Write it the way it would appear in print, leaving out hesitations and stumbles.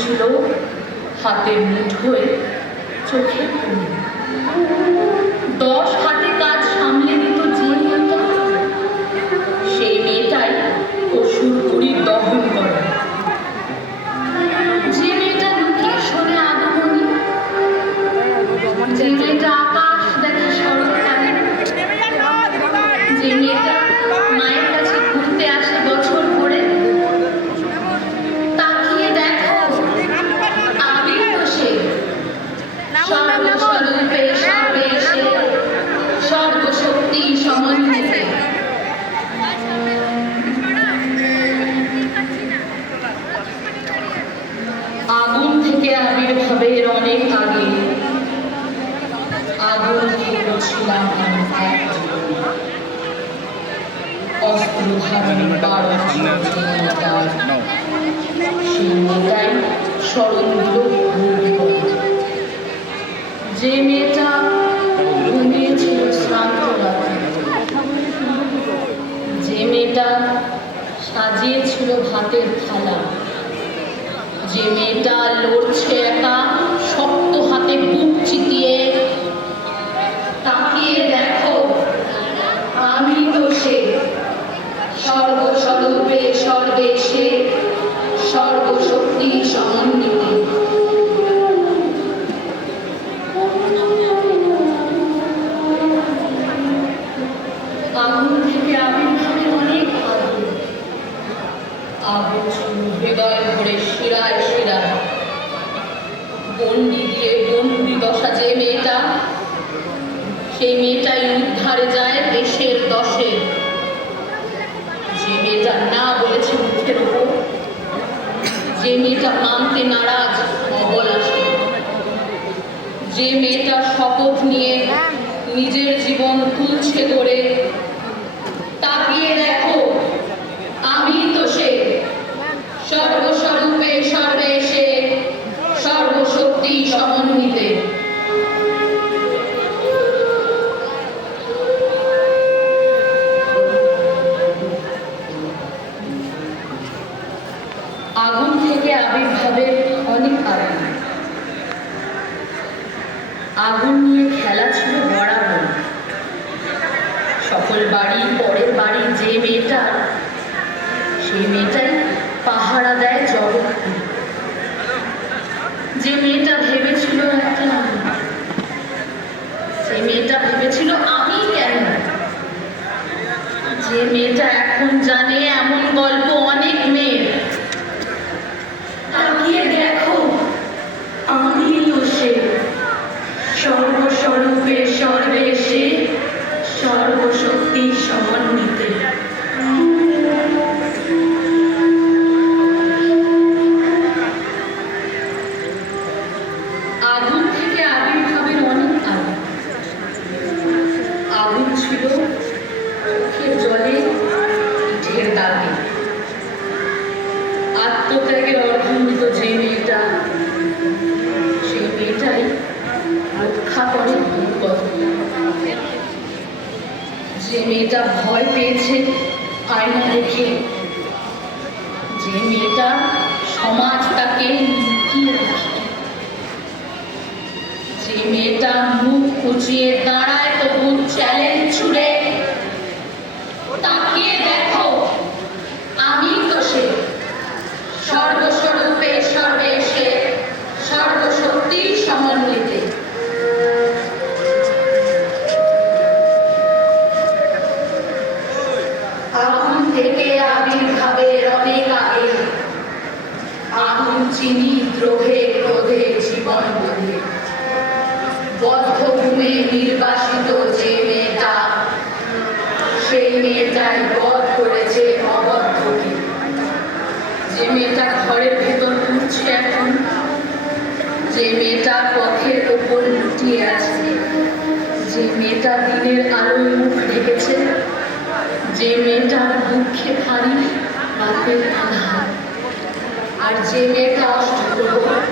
ছিল হাতের মুঠোয়, চোখে ঘুম। 10 হাতে কাজ সামলে দিত যে মেয়েটা, সেই মেয়েটাই অসুর কুড়ির দহন করে। যে মেয়েটা লুকিয়ে শোনে আগমনী, যে মেয়েটা আকাশ দেখে শরৎকালে, যে মেয়েটা মায়ের কাছে ঘুরতে আসে বছর ভরে। তাকিয়ে দেখো, আমি তো সে সর্বস্বরূপে সর্বেশে সর্বশক্তি সমন্বিতে। আগুন থেকে আবির্ভাবের অনেক আগে আগুন ছিলাম অস্ত্র ধারণে 12 সেই মেয়েটাই স্মরণ দিল যে মেয়েটা ঘুমিয়েছিল শ্রান্ত রাতে, যে মেয়েটা সাজিয়েছিল ভাতের থালা, যে মেয়েটা লড়ছে একা শক্ত হাতে বুক চিতিয়ে। তাকিয়ে দেখো, আমি তো সে সর্বস্বরূপে সর্বেশে সর্বশক্তি সমন্বিতে। আগুন থেকে আবির্ভাবের অনেক আগুন, আগুন ছিল হৃদয় ভরে শিরায় শিরায়। গণ্ডি দিয়ে বন্ধুরি দশা যে মেয়েটা, সেই মেয়েটাই উদ্ধারে যায় দেশের দশের। যে মেয়েটা না বলেছে মুখের উপর, যে মেয়েটা মানতে নারাজ অবলাসে, যে মেয়েটা শপথ নিয়ে নিজের জীবন তুলছে ধরে। তাকিয়ে দেখো, আমি তো সে সর্বস্বরূপে সর্বেশে সর্বশক্তি সমন্বিতে। আগুন থেকে আবির্ভাবের অনেক আগুন, আগুন নিয়ে খেলা ছিল বরাবর। সকল বাড়ি পরের বাড়ি যে মেয়েটা, সেই মেয়েটাই পাহারা দেয় জগৎ। যে মেয়েটা ভেবেছিল একটা, যে মেয়েটা ভেবেছিল আমি কেন, যে মেয়েটা এখন জানে এমন গল্প অনেক মেয়ের। তাকিয়ে দেখো, আমি তো সে সর্বস্বরূপে সর্বেশে সর্বশক্তি সমন্বিতে। আগুন থেকে আবির্ভাবের অনেক আগুন, আগুন ছিল চোখের জলে পিঠের দাগে। আত্মত্যাগের অর্ধমৃত যে মেয়েটা, সেই মেয়েটাই রক্ষা করে ভূপত। যে মেয়েটা ভয় পেয়েছে আয়না দেখে, যে মেয়েটা সমাজ তাকে লুকিয়ে রাখে, যে মেয়েটা মুখ কুচিয়ে দাঁড়ায় তবু চ্যালেঞ্জ ছুড়ে। তাকিয়ে দেখো, আমি তো সে সর্বস্বরূপে সর্বেশে সর্বশক্তি সমন্বিতে। আগুন থেকে আবির্ভাবের অনেক আগে আগুন চিনি দ্রোহে ক্রোধে জীবন বোধে। বদ্ধভূমে নির্বাসিত যে মেয়েটা, সেই মেয়েটাই বধ করেছে অবদ্ধকে। যে মেয়েটা ঘরের ভেতর ঘুরছে এখন, যে মেয়েটা পথের ওপর লুটিয়ে আছে, যে মেয়েটা দিনের আলোয় মুখ ঢেকেছে, যে মেয়েটার দুঃখে ভারী রাতের আধার, আর যে মেয়েটা অষ্টপ্রহর